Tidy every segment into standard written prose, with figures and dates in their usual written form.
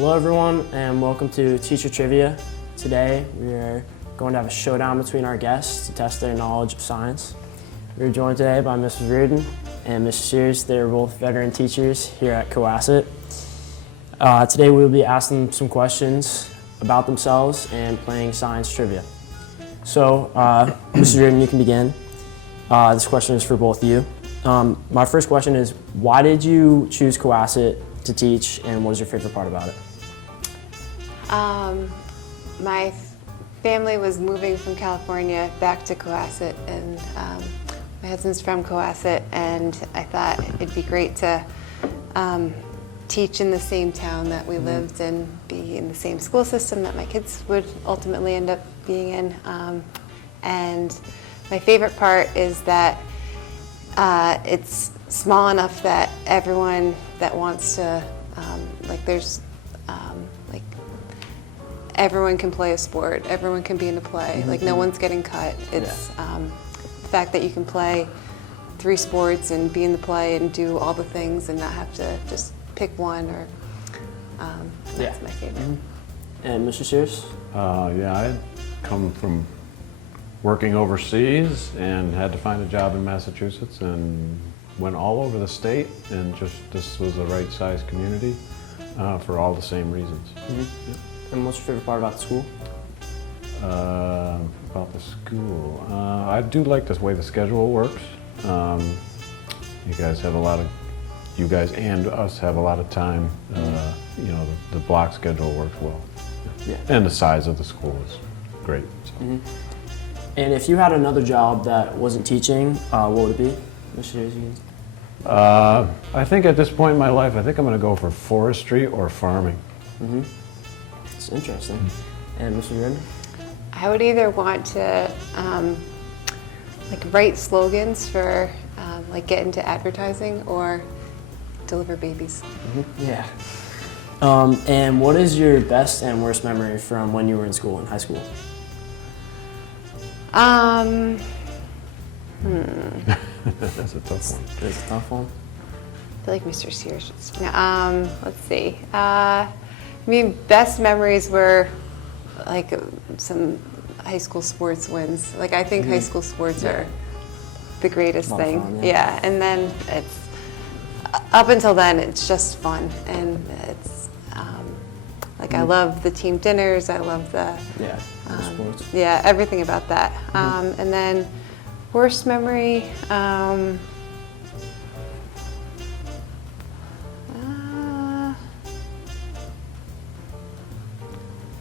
Hello everyone and welcome to Teacher Trivia. Today we are going to have a showdown between our guests to test their knowledge of science. We are joined today by Mrs. Reardon and Mr. Sears. They are both veteran teachers here at Cohasset. Today we will be asking some questions about themselves and playing science trivia. So Mrs. Reardon, you can begin. This question is for both of you. My first question is, why did you choose Cohasset to teach, and what is your favorite part about it? My family was moving from California back to Cohasset, and my husband's from Cohasset, and I thought it'd be great to teach in the same town that we lived and be in the same school system that my kids would ultimately end up being in. And my favorite part is that it's small enough that everyone that wants to, everyone can play a sport, everyone can be in a play, like no one's getting cut. It's the fact that you can play 3 sports and be in the play and do all the things and not have to just pick one, or that's my favorite. And Mr. Sears? Yeah, I had come from working overseas and had to find a job in Massachusetts and went all over the state, and just this was the right size community for all the same reasons. And what's your favorite part about the school? About the school, I do like the way the schedule works. You guys and us have a lot of time. You know, the block schedule works well. Yeah. And the size of the school is great. So. And if you had another job that wasn't teaching, what would it be? Mr. Sears, you I think at this point in my life, I think I'm going to go for forestry or farming. It's interesting. And Mr. Reardon? I would either want to write slogans for get into advertising, or deliver babies. Yeah. And what is your best and worst memory from when you were in school, in high school? That's a tough one. It's a tough one. I feel like Mr. Sears should speak. Let's see. I mean, best memories were like some high school sports wins. Like, I think high school sports are the greatest thing. Fun, yeah, and then it's up until then it's just fun, and it's I love the team dinners. I love the sports. Yeah, everything about that. And then worst memory.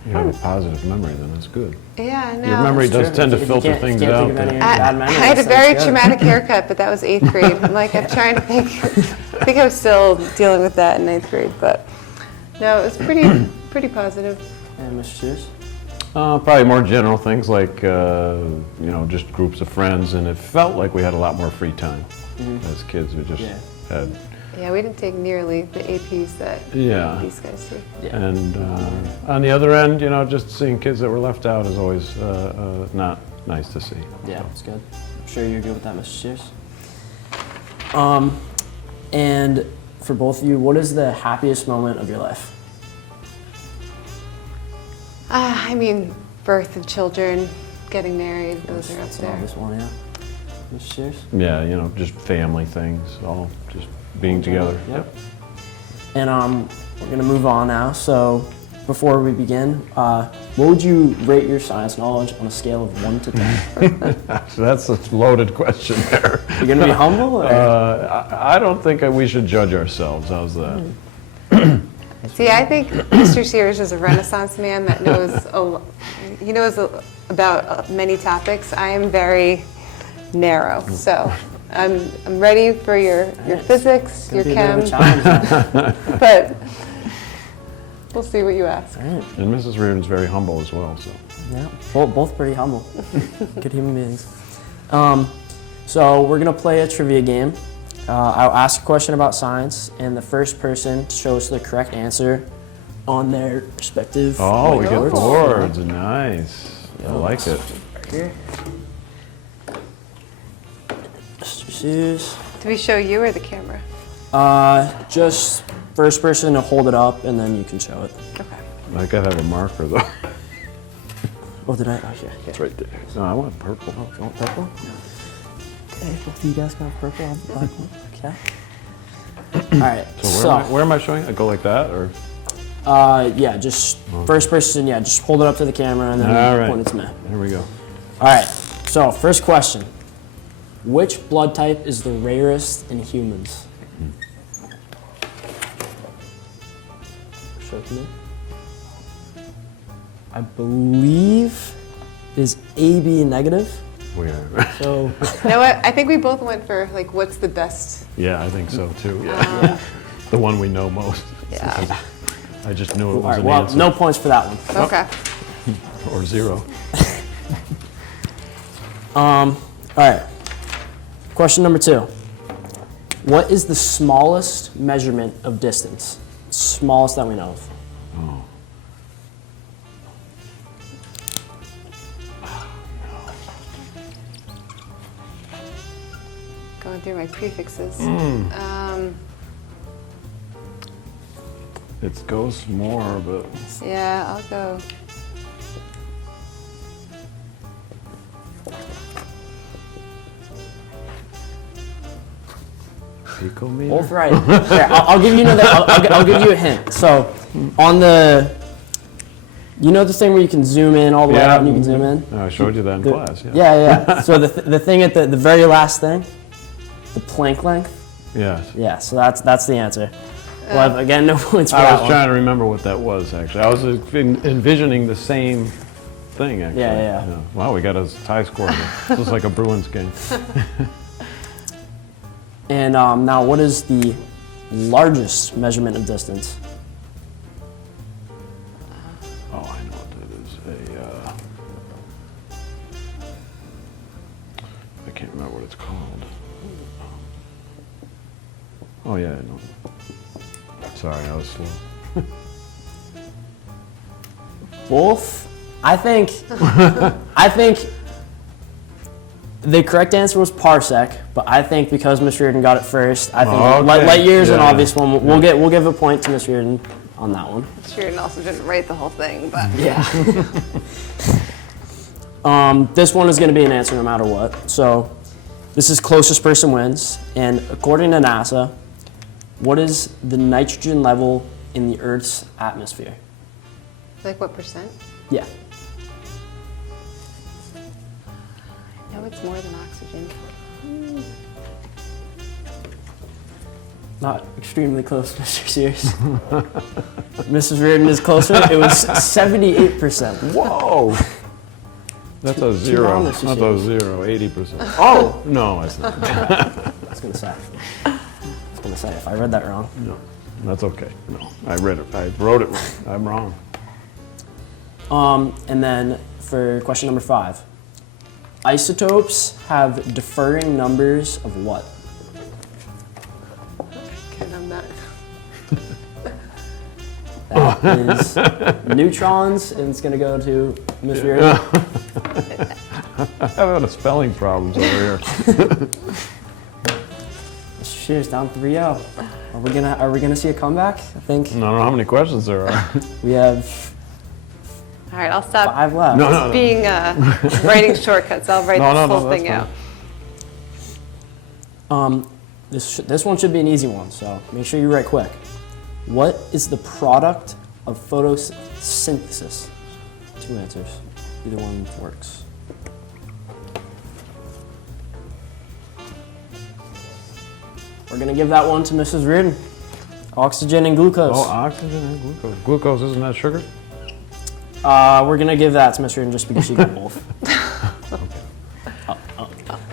You have a positive memory, then that's good. Yeah, no. Your memory does tend to filter things out. I had a very traumatic haircut, but that was 8th grade. I'm trying to think. I think I'm still dealing with that in 8th grade, but no, it was pretty positive. And Mr. Sears? Probably more general things like, just groups of friends, and it felt like we had a lot more free time as kids. We just had... Yeah, we didn't take nearly the APs that these guys do. Yeah. And on the other end, just seeing kids that were left out is always not nice to see. Yeah, it's good. I'm sure you're good with that, Mr. Sears. And for both of you, what is the happiest moment of your life? I mean, birth of children, getting married, those are up there. That's the obvious one, yeah. Mr. Sears? Yeah, just family things, all just being together. Yep. And we're going to move on now. So before we begin, what would you rate your science knowledge on a scale of 1 to 10? That's a loaded question there. You're going to be humble? Or? I don't think we should judge ourselves. How's that? See, I think Mr. Sears is a Renaissance man that knows he knows about many topics. I am very narrow, so I'm ready for your physics, your chem, but we'll see what you ask. All right. And Mrs. Reardon's very humble as well. So. Yeah, both pretty humble. Good human beings. So we're going to play a trivia game. I'll ask a question about science, and the first person to show us the correct answer on their respective we get whiteboards. boards. Nice. I like it. Here. Mr. Sears. Do we show you or the camera? Just first person to hold it up, and then you can show it. Okay. I gotta have a marker though. Oh, did I? Oh, yeah. It's right there. No, I want purple. Oh, you want purple? Okay, both of you guys can have purple. I'll have the black one. Okay. All right. So where am I showing? I go like that, or? Yeah, just first person. Yeah, just hold it up to the camera and then All right. point it to me. Here we go. All right. So first question: which blood type is the rarest in humans? Show it to me. I believe is AB negative. We are. So You know what? I think we both went for like, what's the best? Yeah, I think so too. Yeah. The one we know most. Yeah. I just knew it all was right. an Well, answer. no points for that one. Okay. Or 0. All right. Question number 2. What is the smallest measurement of distance? Smallest that we know of. Oh. Going through my prefixes. It goes more, but Yeah, I'll go. picometer. Both right. Here, I'll give you another. I'll give you a hint. So, on the, you know the thing where you can zoom in all the way out and you can zoom in. I showed you that in class. Yeah. Yeah. So the thing at the very last thing, the Planck length. Yes. Yeah. So that's the answer. Well, again, no points for I that was one. trying to remember what that was actually. I was envisioning the same thing actually. Yeah. Wow, we got a tie score. This is like a Bruins game. And now, what is the largest measurement of distance? Oh, I know what that is. I can't remember what it's called. Oh yeah, I know. Sorry, I was slow. Both. I think the correct answer was parsec, but I think because Miss Reardon got it first, I think Okay. light years an Yeah. obvious one. We'll give a point to Miss Reardon on that one. Sheridan also didn't write the whole thing, but Yeah. This one is going to be an answer no matter what. So this is closest person wins, and according to NASA, what is the nitrogen level in the Earth's atmosphere? like what percent? Yeah. No, it's more than oxygen. Not extremely close, Mr. Sears. Mrs. Reardon is closer. It was 78%. Whoa! That's a 0. wrong, That's Mr. a 0. 80%. Oh! No, it's not. I was going to say, if I read that wrong. No, that's okay. No, I read it. I wrote it wrong. I'm wrong. And then for question number 5. Isotopes have differing numbers of what? And I'm not. That is neutrons, and it's going to go to Ms. Reardon. I'm having a spelling problems over here. Mr. Shears down 3-0. Are we gonna see a comeback? I think I don't know how many questions there are. we have All right, I'll stop 5 left. No. being writing shortcuts. I'll write No, this no, whole that's thing fine. out. This one should be an easy one, so make sure you write quick. What is the product of photosynthesis? 2 answers. Either one works. We're gonna give that one to Mrs. Reardon. Oxygen and glucose. Oh, oxygen and glucose. Glucose, isn't that sugar? We're gonna give that to Mrs. Reardon just because she got both.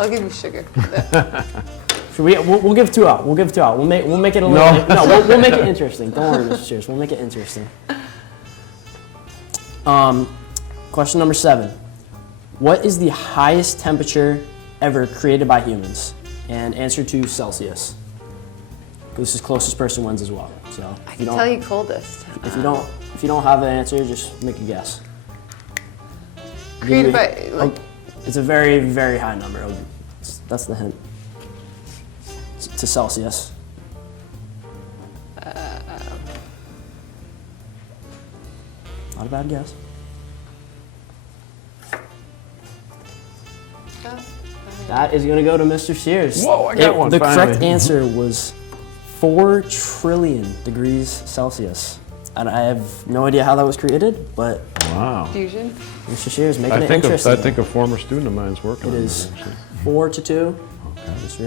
I'll give you sugar. Should we'll give 2 out. We'll give 2 out. We'll make it a little. We'll make it interesting. Don't worry, Mr. Shears. We'll make it interesting. Question number 7. What is the highest temperature ever created by humans? And answer to Celsius. This is closest person wins as well. So I if can tell you coldest. if you don't have the answer, just make a guess. Created by, like, It's a very, very high number. That's the hint. To Celsius. Not a bad guess. That is going to go to Mr. Sears. Whoa, I got one The finally. correct answer was 4 trillion degrees Celsius. And I have no idea how that was created, but Wow. Fusion. Mr. Shears making I it think interesting. I think a former student of mine's working It on is this, actually. 4-2. Okay. Mr.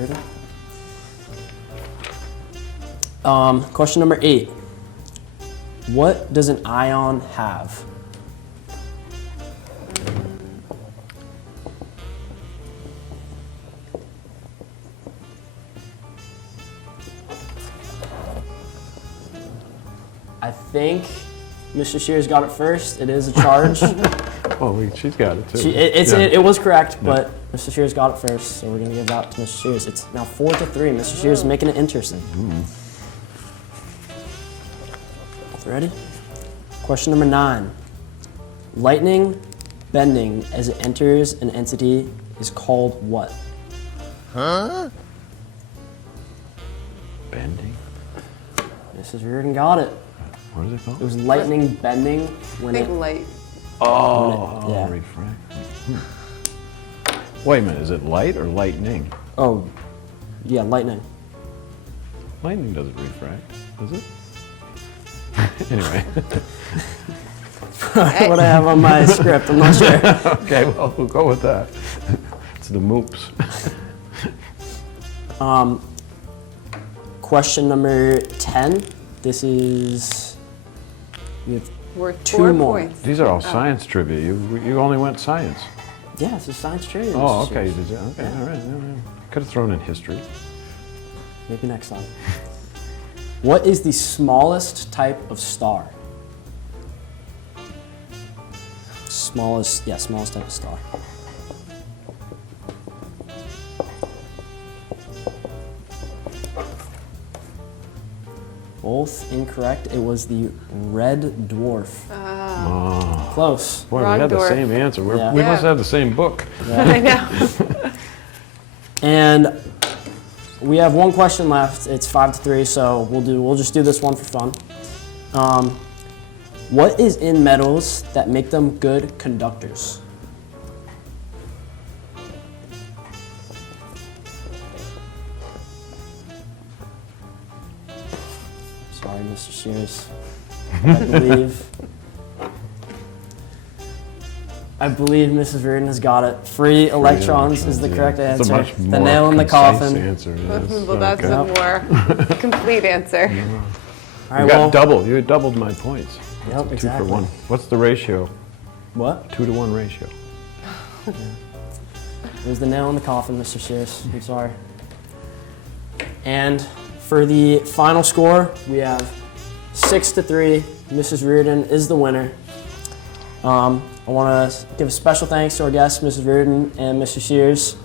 Reardon. Question number 8. What does an ion have? I think Mr. Shears got it first. It is a charge. Oh, she's got it too. It was correct, but Mr. Shears got it first, so we're going to give that to Mr. Shears. It's now 4-3. Mr. Shears is making it interesting. Ready? Question number 9. Lightning bending as it enters an entity is called what? Bending. Mrs. Reardon got it. What is it It called? was lightning bending when Big it... light. Oh, yeah. refract. Wait a minute, is it light or lightning? Oh, yeah, lightning. Lightning doesn't refract, does it? Anyway. What I have on my script, I'm not sure. Okay, well, we'll go with that. It's the moops. Question number 10. This is... We have Worth Two 4 more. points. These are all science trivia. You only went science. Yeah, it's a science trivia. Oh, Mr. okay. Shears. Did you? Okay, all right. Could have thrown in history. Maybe next time. What is the smallest type of star? Smallest type of star. Both incorrect. It was the red dwarf. Oh, Close. boy, we had the Rondorf. same answer. Yeah. We Yeah. must have the same book. I know. And we have one question left. It's 5-3, so we'll just do this one for fun. What is in metals that make them good conductors? Sorry, Mr. Shears. I believe Mrs. Reardon has got it. Free electrons is the correct It's a answer. much The more nail in the concise coffin. Answer, yes. Well, that's Okay. a more complete answer. All You right, got well, double. You doubled my points. Yep, 2 exactly. for 1. What's the ratio? what? 2-to-1 ratio. It was the nail in the coffin, Mr. Shears. I'm sorry. And for the final score, we have 6-3. Mrs. Reardon is the winner. I want to give a special thanks to our guests, Mrs. Reardon and Mr. Shears.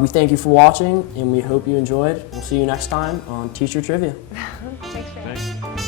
We thank you for watching, and we hope you enjoyed. We'll see you next time on Teacher Trivia. Thanks, Ray. Thanks.